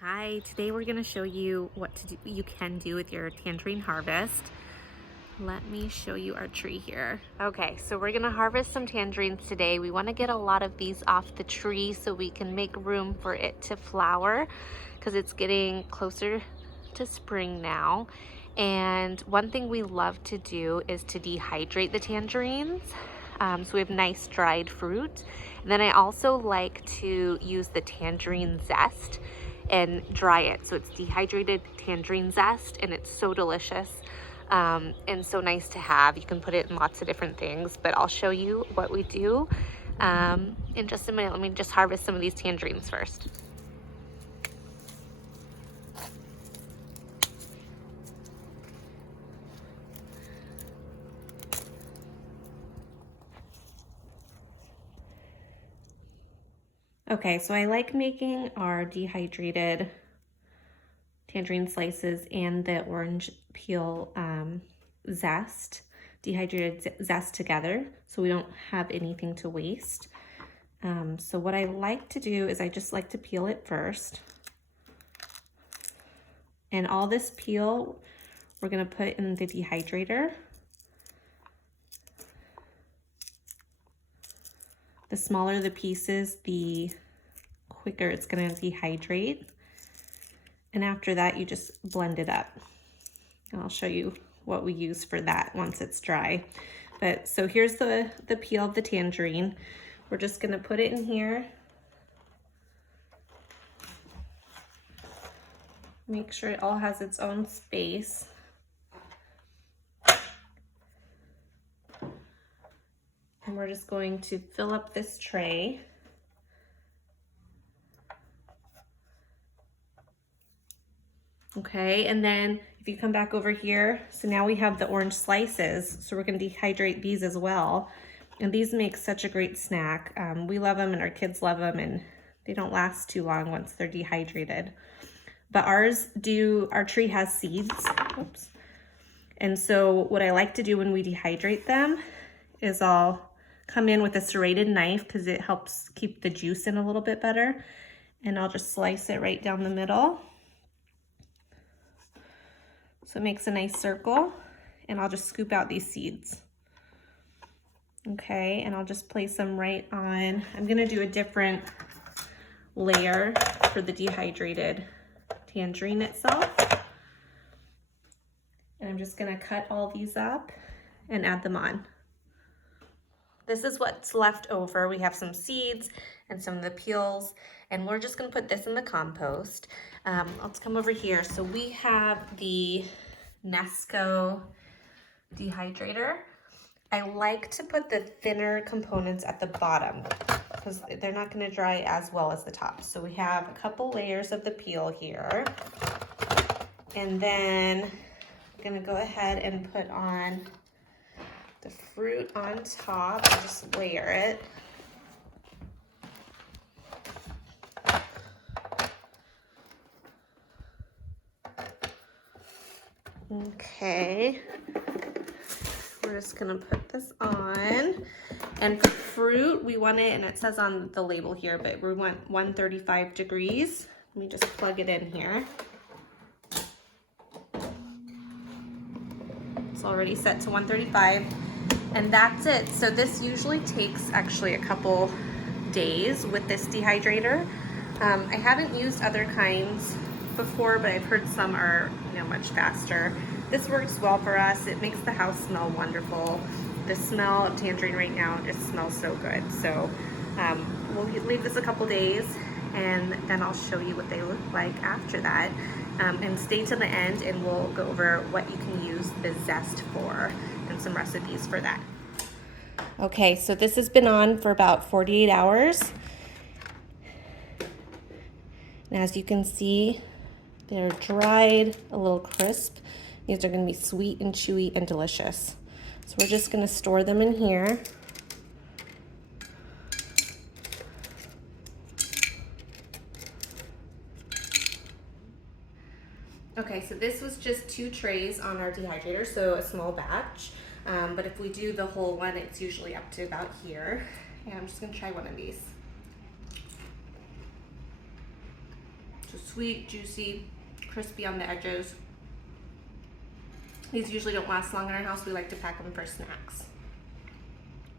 Hi, today we're going to show you what you can do with your tangerine harvest. Let me show you our tree here. Okay, so we're going to harvest some tangerines today. We want to get a lot of these off the tree so we can make room for it to flower because it's getting closer to spring now. And one thing we love to do is to dehydrate the tangerines. So we have nice dried fruit. And then I also like to use the tangerine zest and dry it. So it's dehydrated tangerine zest and it's so delicious and so nice to have. You can put it in lots of different things, but I'll show you what we do in just a minute. Let me just harvest some of these tangerines first. Okay, so I like making our dehydrated tangerine slices and the orange peel zest, dehydrated zest together, so we don't have anything to waste. So what I like to do is I just like to peel it first. And all this peel we're gonna put in the dehydrator. The smaller the pieces, the quicker it's gonna dehydrate. And after that, you just blend it up. And I'll show you what we use for that once it's dry. But so here's the peel of the tangerine. We're just gonna put it in here. Make sure it all has its own space. And we're just going to fill up this tray. Okay, and then if you come back over here, so now we have the orange slices. So we're gonna dehydrate these as well. And these make such a great snack. We love them and our kids love them, and they don't last too long once they're dehydrated. But our tree has seeds. Oops. And so what I like to do when we dehydrate them is I'll come in with a serrated knife because it helps keep the juice in a little bit better. And I'll just slice it right down the middle. So it makes a nice circle, and I'll just scoop out these seeds. Okay, and I'll just place them right on. I'm gonna do a different layer for the dehydrated tangerine itself. And I'm just gonna cut all these up and add them on. This is what's left over. We have some seeds and some of the peels, and we're just gonna put this in the compost. Let's come over here. So we have the Nesco dehydrator. I like to put the thinner components at the bottom because they're not gonna dry as well as the top. So we have a couple layers of the peel here. And then I'm gonna go ahead and put on the fruit on top and just layer it. Okay, we're just gonna put this on. And for fruit, we want it, and it says on the label here, but we want 135 degrees. Let me just plug it in here. It's already set to 135. And that's it. So this usually takes actually a couple days with this dehydrator. I haven't used other kinds before, but I've heard some are much faster. This works well for us. It makes the house smell wonderful. The smell of tangerine right now just smells so good. So we'll leave this a couple days, and then I'll show you what they look like after that. And stay to the end and we'll go over what you can use the zest for and some recipes for that. Okay, so this has been on for about 48 hours. And as you can see, they're dried, a little crisp. These are gonna be sweet and chewy and delicious. So we're just gonna store them in here. Okay, so this was just 2 trays on our dehydrator, so a small batch. But if we do the whole one, it's usually up to about here. And I'm just gonna try one of these. So sweet, juicy, crispy on the edges. These usually don't last long in our house. We like to pack them for snacks.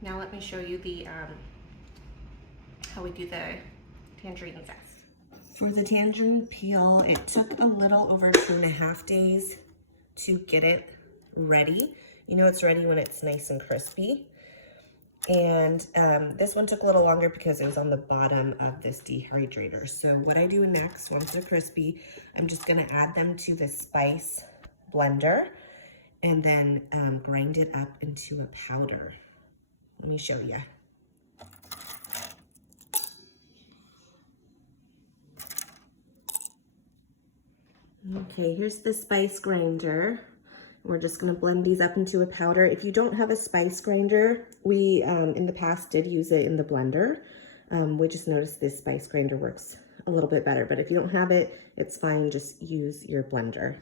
Now let me show you the how we do the tangerine zest. For the tangerine peel, it took a little over 2.5 days to get it ready. You know it's ready when it's nice and crispy. And this one took a little longer because it was on the bottom of this dehydrator. So what I do next, once they're crispy, I'm just gonna add them to the spice blender and then grind it up into a powder. Let me show you. Okay, here's the spice grinder. We're just gonna blend these up into a powder. If you don't have a spice grinder, we in the past did use it in the blender. We just noticed this spice grinder works a little bit better, but if you don't have it, it's fine, just use your blender.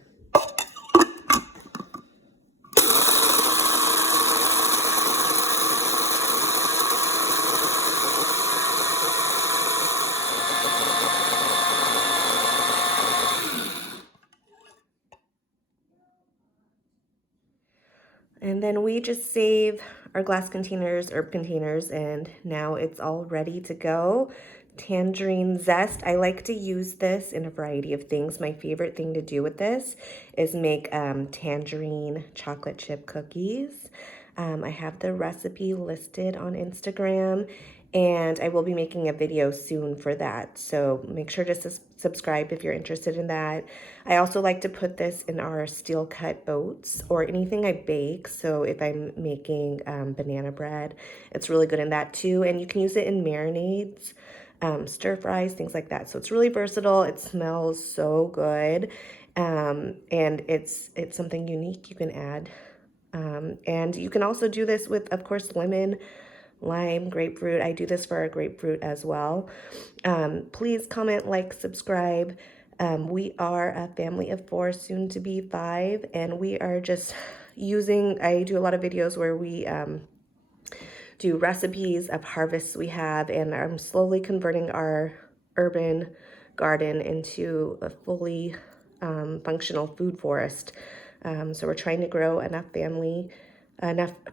And then we just save our glass containers, herb containers, and now it's all ready to go. Tangerine zest. I like to use this in a variety of things. My favorite thing to do with this is make tangerine chocolate chip cookies. I have the recipe listed on Instagram, and I will be making a video soon for that. So make sure to subscribe if you're interested in that. I also like to put this in our steel cut oats or anything I bake. So if I'm making banana bread, it's really good in that too. And you can use it in marinades, stir fries, things like that. So it's really versatile. It smells so good. And it's something unique you can add. And you can also do this with, of course, lemon, lime, grapefruit. I do this for our grapefruit as well. Please comment, like, subscribe. We are a family of 4, soon to be 5, and we are just I do a lot of videos where we do recipes of harvests we have, and I'm slowly converting our urban garden into a fully functional food forest. So we're trying to grow enough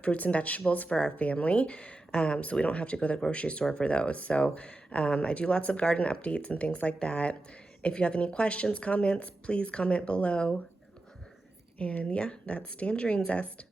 fruits and vegetables for our family, so we don't have to go to the grocery store for those. So I do lots of garden updates and things like that. If you have any questions, comments, please comment below. And yeah, that's Tangerine Zest.